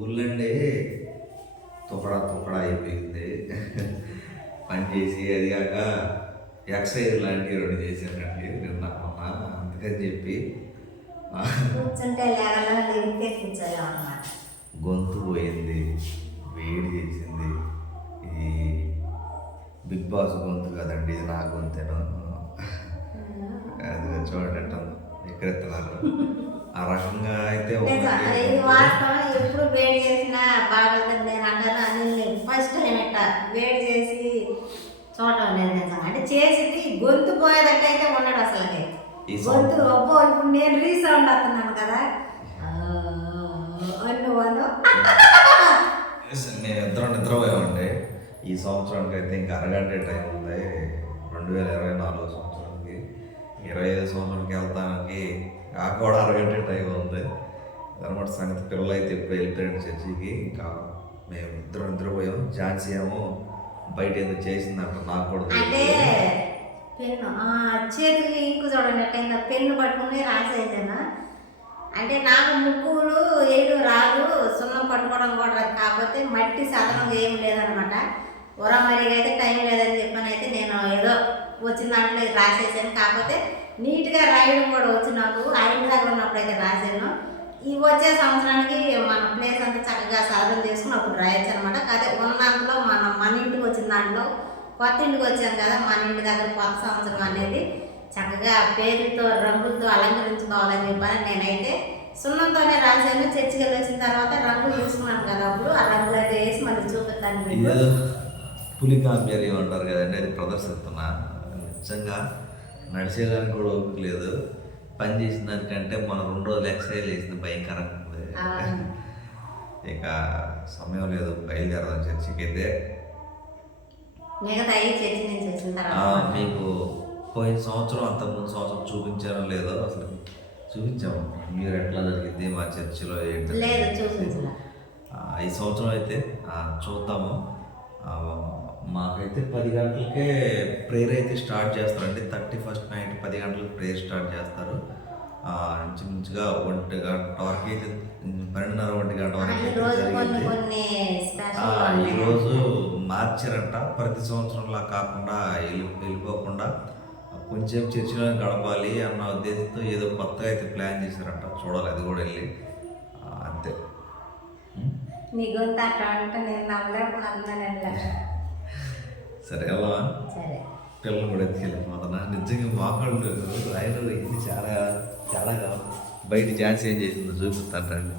ఊళ్ళండి తుకడా అయిపోయింది. పని చేసి అది కాక ఎక్సర్సైజ్ లాంటివి రెండు చేశానండి నిన్న మొన్న. అందుకని చెప్పి కూర్చుంటే కూర్చోలేమన్నమాట. గొంతు పోయింది, వేడి చేసింది. ఇది బిగ్ బాస్ గొంతు కదండి, ఇది నా గొంతేను. అది చూడండి ఎక్కడెత్తున్నారు ఆ రకంగా అయితే ఎప్పుడు వేడి చేసినా బాగుంటుంది నేను అంటాను. అది ఫస్ట్ టైం ఎట్టా వేడి చేసి చూడటం లేదు నిజంగా. అంటే చేసింది గొంతు పోయేటట్టు అయితే ఉన్నాడు అసలు. గొంతు అబ్బో ఇప్పుడు నేను రీసౌండ్ వస్తున్నాను కదా అన్ను మేము ఇద్దరం నిద్రపోయామండి. ఈ సంవత్సరానికి అయితే ఇంకా అరగంట టైం ఉంది. 2024 సంవత్సరానికి 25 సంవత్సరానికి వెళ్తానికి నాకు కూడా అరగంట టైం ఉంది అనమాట. సంగతి పిల్లలు అయితే ఎప్పుడు వెళ్ళిపోయాడు చర్చికి. ఇంకా మేము ఇద్దరం నిద్రపోయాం. ఝాన్సీ ఏమో బయట ఏదో చేసిందంట, నాకు కూడా అంటే పెన్ను చేతికి ఇంకు చూడండి అట్టయిందా, పెన్ను పట్టుకుని రాసేసాను. అంటే నాకు ముక్కులు ఏడు రాదు, సున్నం పట్టుకోవడం కూడా రాదు. కాకపోతే మట్టి సదనం ఏం లేదనమాట. మరిగా అయితే టైం లేదని చెప్పని అయితే నేను ఏదో వచ్చిన దాంట్లో రాసేసాను. కాకపోతే నీట్గా రాయడం కూడా వచ్చి నాకు ఇంటి దగ్గర ఉన్నప్పుడు అయితే రాశాను. ఈ వచ్చే సంవత్సరానికి మన ప్లేస్ అంతా చక్కగా సాధన చేసుకుని అప్పుడు రాయొచ్చు అనమాట. కాకపోతే ఉన్నంతలో మన ఇంటికి వచ్చిన దాంట్లో కొత్త ఇంటికి వచ్చాం కదా, మన ఇంటి దగ్గర కొత్త సంవత్సరం అనేది చక్కగా పేరుతో రంగులతో అలంకరించుకోవాలని చెప్పని నేనైతే సున్నంతోనే రాశాను. చర్చికి వెళ్ళి వచ్చిన తర్వాత రంగులు తీసుకున్నాను కదా, అప్పుడు ఆ రంగులు అయితే వేసి మళ్ళీ చూపిస్తాను. పులికాంబేర్ ఏమంటారు కదండి, అది ప్రదర్శిస్తున్నా. నిజంగా నడిచేదానికి కూడా ఓపిక లేదు. పని చేసిన దానికంటే మనం 2 రోజులు ఎక్సర్సైజ్ చేసింది భయంకరంగా ఉంది. ఇక సమయం లేదు, బయలుదేరదాం చర్చికి అయితే. మీకు పోయిన సంవత్సరం అంతకుముందు సంవత్సరం చూపించారో లేదో అసలు చూపించాము. మీరు ఎట్లా జరిగింది మా చర్చిలో ఏంటి ఈ సంవత్సరం అయితే చూద్దాము. మాకైతే 10 గంటలకే ప్రేయర్ అయితే స్టార్ట్ చేస్తారండి. 31st నైట్ 10 గంటలకు ప్రేయర్ స్టార్ట్ చేస్తారు. ఇంచుమించుగా 1 గంట వరకు అయితే 12:30 1 గంట వరకు అయితే జరిగింది. ఈరోజు మార్చారంట. ప్రతి సంవత్సరంలా కాకుండా వెళ్ళిపోకుండా కొంచెం చర్చిలో గడపాలి అన్న ఉద్దేశంతో ఏదో కొత్తగా అయితే ప్లాన్ చేశారంట. చూడాలి, అది కూడా వెళ్ళి అంతే. సరే వెళ్ళవా? పిల్లలు కూడా ఎత్తుకెళ్ళిపోతున్నా. నిజంగా మాకాళ్ళు రాయలు ఇది చాలా చాలా కావాలి. బయట ఝాన్సీ ఏం చేసిందో చూపిస్తానండి.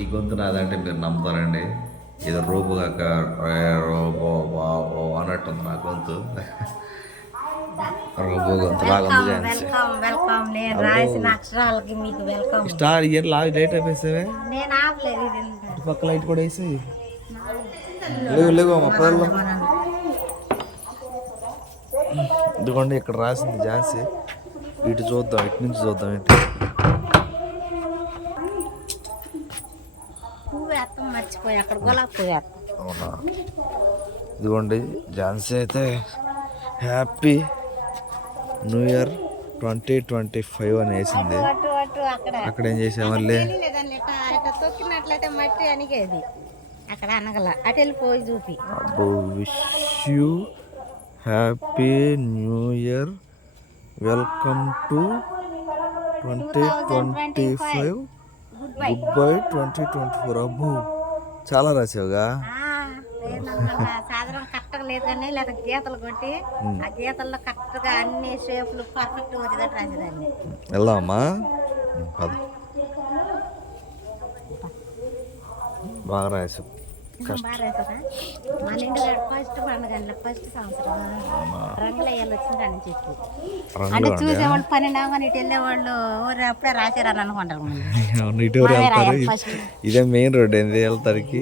ఈ గొంతు నాదంటే మీరు నమ్ముతారండి. ఏదో రోబో కాక రోబో అన్నట్టుంది నా గొంతు. రోబో గొంతు లాగా స్టార్ ఇయర్ లాగా లైట్ అయిపోయావే. పక్క లైట్ కూడా వేసి లేవు మా పదల్లో. ఇదిగోండి ఇక్కడ రాసింది ఝాన్సీ. ఇటు చూద్దాం, ఇటు నుంచి చూద్దాం. ఏంటి అవునా? ఇదిగోండి ఝాన్సీ అయితే హ్యాపీ న్యూ ఇయర్ 2025 అని వేసింది. అక్కడ ఏం చేసా మళ్ళీ తొక్కినట్లయితే మట్టి అనిగేది అక్కడ అనగల అటు వెళ్ళిపోయి చూపి. Wish you happy new year, welcome to 2025, good bye 2024. అబ్బో చాలా రాసావుగా. సాధారణ కరెక్ట్గా లేదు కానీ లేదా గీతలు కొట్టి ఆ గీతల్లో కరెక్ట్గా అన్ని షేపులు పర్ఫెక్ట్ వచ్చేటట్టు రాసేదాన్ని. వెళ్దామా? బాగా రాసావు. మన ఇంటి ఫస్ట్ పండుగ ఫస్ట్ సంవత్సరం రంగులు వేయాలి వచ్చిందని చెప్పి అంటే చూసేవాళ్ళు 12 అవగానే ఇటు వెళ్ళేవాళ్ళు అప్పుడే రాశారని అనుకుంటారు. ఇదే మెయిన్ రోడ్ ఏంది వెళ్తానికి.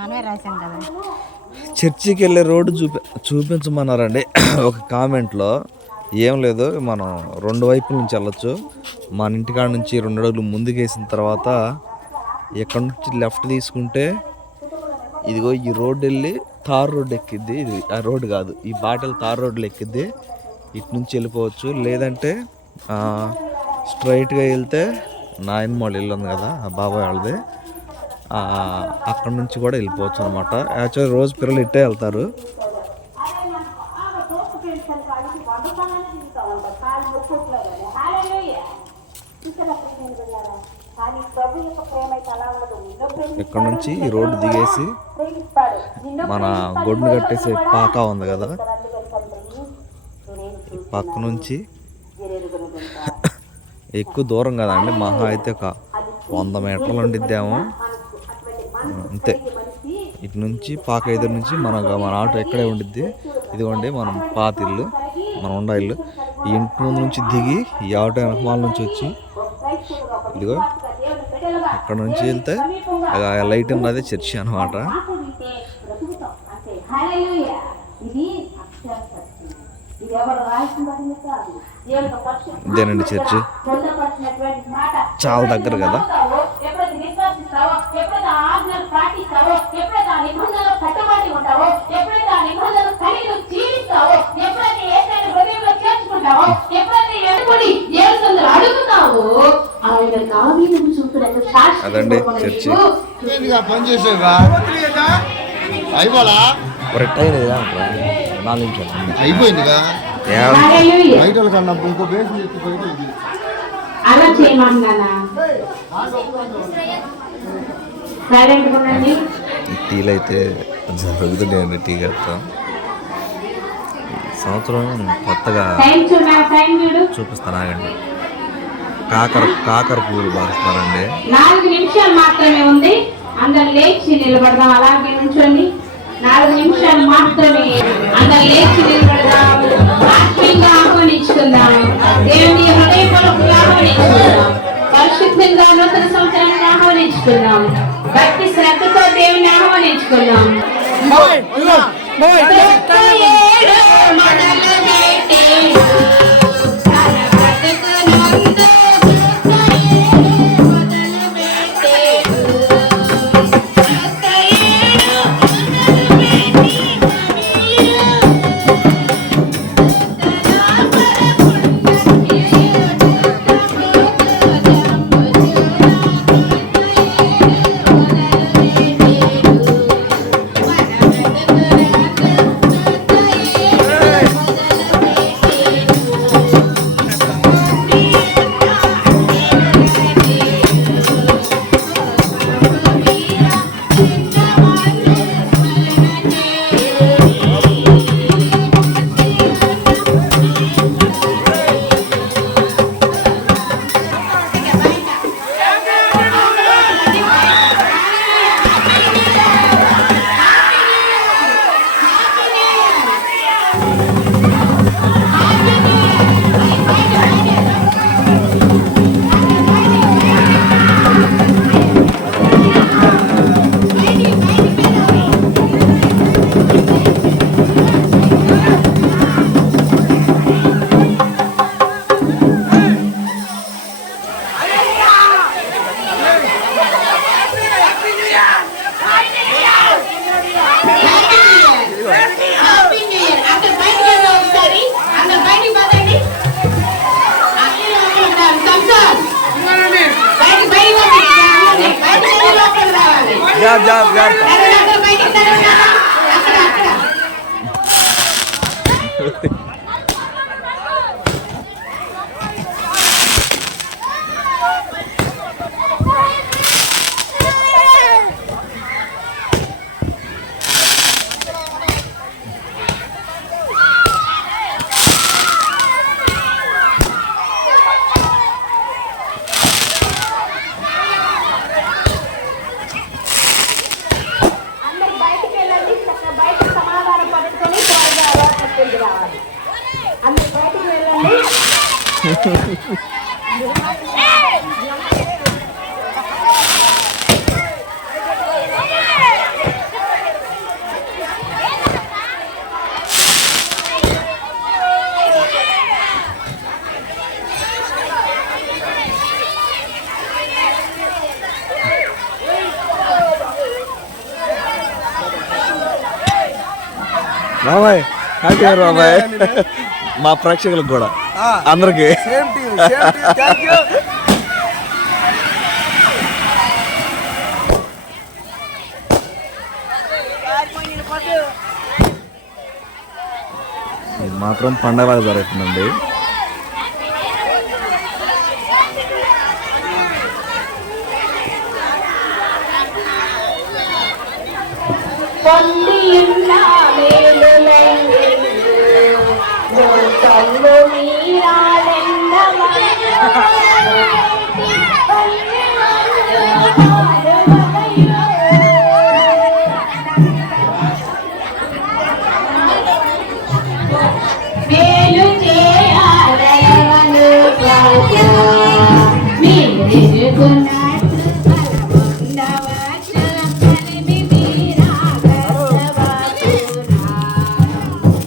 మనమే రాశాం కదా. చర్చికి వెళ్ళే రోడ్డు చూపించమన్నారండి ఒక కామెంట్లో. ఏం లేదు, మనం 2 వైపుల నుంచి వెళ్ళొచ్చు. మన ఇంటికాడ నుంచి 2 అడుగులు ముందుకు వేసిన తర్వాత ఎక్కడి నుంచి లెఫ్ట్ తీసుకుంటే ఇదిగో ఈ రోడ్డు వెళ్ళి తార్ రోడ్డు ఎక్కిద్ది. ఇది ఆ రోడ్డు కాదు, ఈ బాటలు తార్ రోడ్లు ఎక్కిద్ది. ఇటు నుంచి వెళ్ళిపోవచ్చు. లేదంటే స్ట్రైట్గా వెళ్తే నాయనమోళ్ళ ఇల్లు ఉంది కదా ఆ బాబాయ్ వాళ్ళది, అక్కడ నుంచి కూడా వెళ్ళిపోవచ్చు అనమాట. యాక్చువల్లీ రోజు పిల్లలు ఇట్టే వెళ్తారు. ఇక్కడ నుంచి ఈ రోడ్డు దిగేసి మన గొడ్డును కట్టేసే పాక ఉంది కదా, పక్క నుంచి ఎక్కువ దూరం కదండి, మహా అయితే ఒక 100 మీటర్లు ఉండిద్దాము అంతే. ఇటు నుంచి పాక ఎదురు నుంచి మన ఆటో ఎక్కడే ఉండిద్ది. ఇదిగోండి మనం పాత ఇల్లు, మనం ఉండ ఇల్లు. ఈ ఇంటి ముందు నుంచి దిగి ఈ ఆటో వెనకమాల నుంచి వచ్చి ఇదిగో ఇక్కడ నుంచి వెళ్తే లైట్ ఉన్నది చర్చి అనమాట. ఇదేనండి చర్చి, చాలా దగ్గర కదా. అదండి చర్చి. అయిపోయిందిగా అలా చేయమన్నా టీలు అయితే జరుగుతున్నాయండి. టీ కడతాం సంవత్సరం కొత్తగా చూపిస్తాను, ఆగండి. కాకర పూలు బారుస్తారండి. 4 నిమిషాలు మాత్రమే ఉంది, అందరు లేచి నిలబడదాం. అలాగే నుంచోండి, 4 నిమిషాలు మాత్రమే. అందరు లేచి నిలబడదాం, ఆత్మీయంగా ఆహ్వానించుకుందాం, దేవుని హృదయపూర్వకంగా ఆహ్వానించుకుందాం, పరిశుద్ధంగా నూతన సంవత్సరాన్ని ఆహ్వానించుకుందాం, భక్తి శ్రద్ధతో దేవుని ఆహ్వానించుకుందాం. బాబాయ్ హ్యాపీ బాబాయ్ మా ప్రేక్షకులకు కూడా అందరికి సేమ్ టు యూ థాంక్యూ ఇది మాత్రం పండగలాగా జరుగుతుందండి.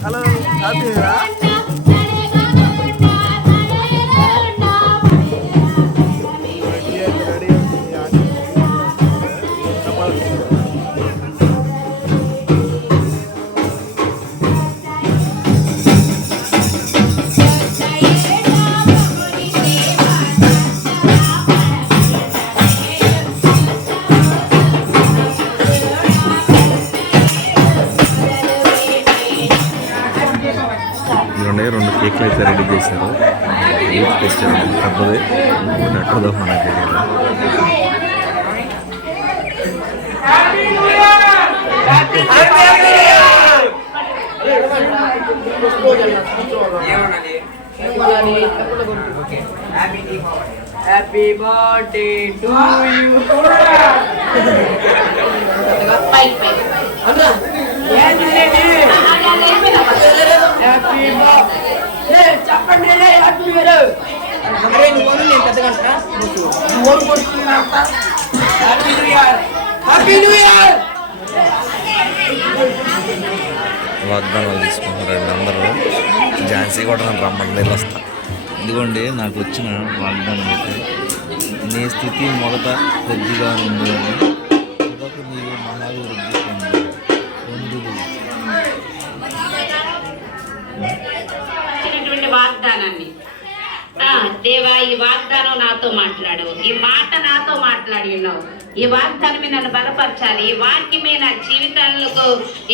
హలో హ్యాపీరా ఇదిగోండి 2 కేక్లు అయితే రెడీ చేశారు. ఈద్ ఫెస్టివల్ పెద్దది ఎక్కడదో మనకు తెలియదు. Happy birthday to you happy birthday చెప్పండి హ్యాపీ మీరు అరే నువ్వు నేను పెద్దగా నువ్వు కొడుతున్నా happy new year happy new year వాగ్దానాలు తీసుకుంటారండి అందరూ. ఝాన్సీ కూడా నన్ను రమ్మని వెళ్ళొస్తా. ఇదిగోండి నాకు వచ్చిన వాగ్దానం అయితే, నీ స్థితి మొదట కొద్దిగా ఉంది, మొదట నీవు మహాభివృద్ధి పొందుదు. వాగ్దానాన్ని దేవా, ఈ వాగ్దానం నాతో మాట్లాడు, ఈ మాట నాతో మాట్లాడి ఉన్నావు. ఈ వాగ్దానమే నన్ను బలపరచాలి. ఈ వాక్యమే నా జీవితాలకు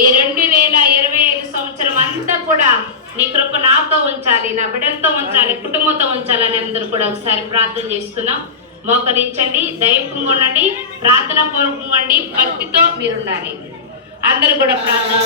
ఈ 2025 సంవత్సరం అంతా కూడా నీ కృప నాతో ఉంచాలి, నా బిడ్డలతో ఉంచాలి, కుటుంబంతో ఉంచాలని అందరూ కూడా ఒకసారి ప్రార్థన చేసుకున్నాం. మోకరించండి, దైవకంగా ఉండండి, ప్రార్థన పూర్వకంగా ఉండండి, భక్తితో మీరుండాలి. అందరూ కూడా ప్రార్థన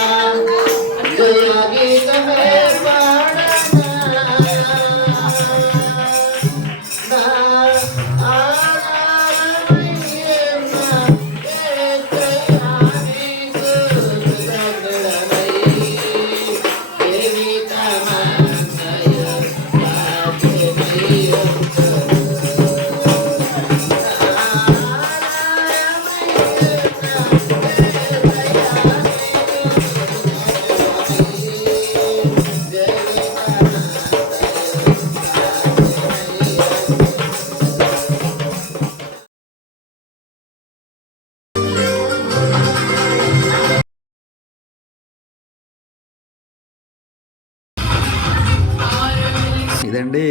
ఇదండి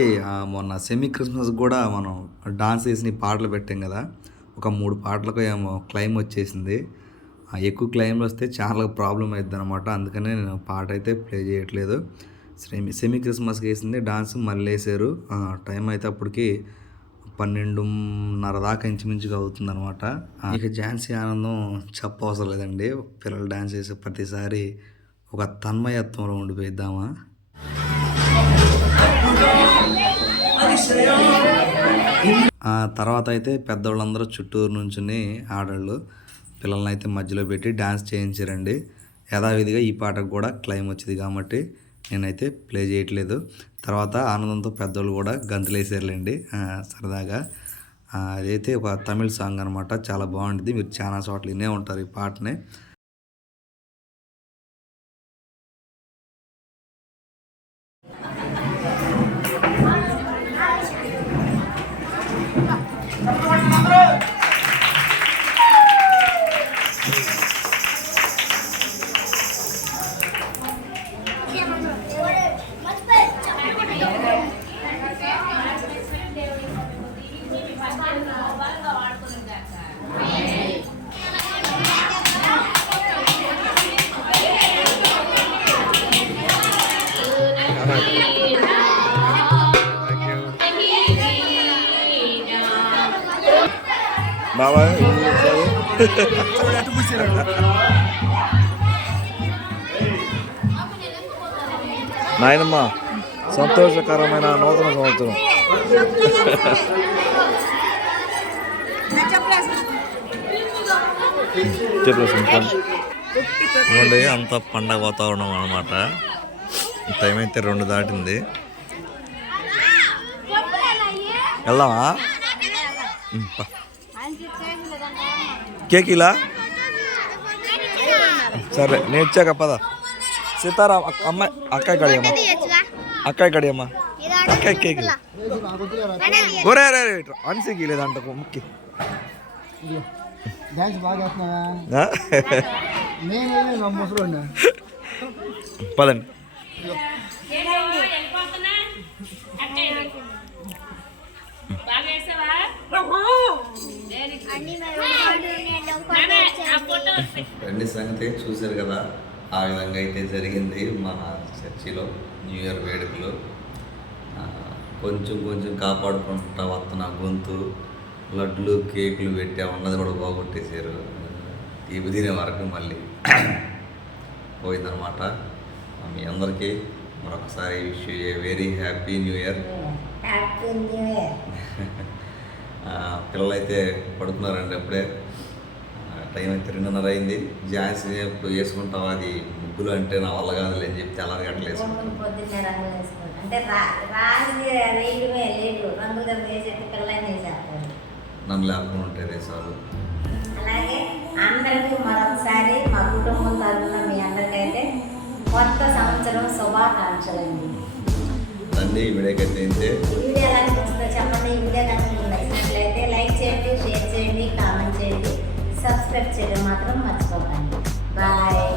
మొన్న సెమీ క్రిస్మస్ కూడా మనం డాన్స్ చేసిన పాటలు పెట్టాం కదా, ఒక 3 పాటలకు ఏమో క్లైమ్ వచ్చేసింది. ఎక్కువ క్లైమ్లు వస్తే చాలా ప్రాబ్లం అవుతుంది అనమాట. అందుకనే నేను పాట అయితే ప్లే చేయట్లేదు. సెమీ క్రిస్మస్కి వేసింది డాన్స్ మళ్ళీ వేసారు. టైం అయితే అప్పటికి 12:30 దాకా ఇంచుమించుగా అవుతుంది అనమాట. ఇక ఝాన్సీ ఆనందం చెప్పవసరం లేదండి. పిల్లలు డాన్స్ చేసే ప్రతిసారి ఒక తన్మయత్వంలో ఉండిపోయిద్దామా. తర్వాత అయితే పెద్దవాళ్ళందరూ చుట్టూరు నుంచుని ఆడవాళ్ళు పిల్లల్ని అయితే మధ్యలో పెట్టి డ్యాన్స్ చేయించారండి. యథావిధిగా ఈ పాటకు కూడా క్లైమ్ వచ్చింది కాబట్టి నేనైతే ప్లే చేయట్లేదు. తర్వాత ఆనందంతో పెద్దవాళ్ళు కూడా గంతులేసారులేండి సరదాగా. అదైతే ఒక తమిళ్ సాంగ్ అనమాట, చాలా బాగుంటుంది. మీరు చాలా చోట్ల వినే ఉంటారు ఈ పాటని. బాబాయ్ ఏం చేశారు? చూడు ఎట్టు కూర్చోరు. నాయనమ్మ సంతోషకరమైన నూతన సంవత్సరం. చూడండి అంత పండగ వాతావరణం అన్నమాట. టైం అయితే 2 దాటింది. వెళ్దామా? కేక్ ఇలా సరే నేను ఇచ్చాక పద. సీతారాం అమ్మాయి అక్కాయి కడియమ్మా, అక్కాయి కడియమ్మా, అక్కాయి కేక్ ఒరే రే అన్సికి లేదంట ముక్కి. డాన్స్ బాగా వేస్తున్నావా? నేను ముసలు పదండి. రెండు సంగతి చూశారు కదా, ఆ విధంగా అయితే జరిగింది మన చర్చిలో న్యూ ఇయర్ వేడుకలు. కొంచెం కొంచెం కాపాడుకుంటా వస్తున్న గొంతు, లడ్లు కేకులు పెట్టి ఉన్నది కూడా బాగొట్టేసారు. ఇవి తినే వరకు మళ్ళీ పోయిందనమాట. మీ అందరికీ మరొకసారి wish a very happy new year. Happy new year. పిల్లలైతే పడుకున్నారండి అప్పుడే. టైం అయితే 2:30 అయింది. ఝాన్సీ వేసుకుంటావా, అది ముగ్గులు అంటే నా వల్ల కాదులే అని చెప్తే అలా గట్ల వేసుకుంటాం. పొద్దున్నే రంగులు వేసుకుంటాం అంటే రాజు వేయడమే లేదు, రంగులు వేసేది పిల్లలని వేసేస్తారు. నన్ను లేకుండా ఉంటుంది చాలు. అలాగే అందరికీ మరొకసారి మా కుటుంబం తరఫున మీ అందరికైతే కొత్త సంవత్సరం శుభాకాంక్షలండి. రండి ఈ వీడియోకైతే అయితే ఈ వీడియో ఎలా అనిపిస్తుందో చెప్పండి. ఈ వీడియో కనుక మీకు నచ్చినట్లయితే లైక్ చేయండి, షేర్ చేయండి, కామెంట్ చేయండి, సబ్స్క్రైబ్ చేయడం మాత్రం మర్చిపోకండి. బాయ్.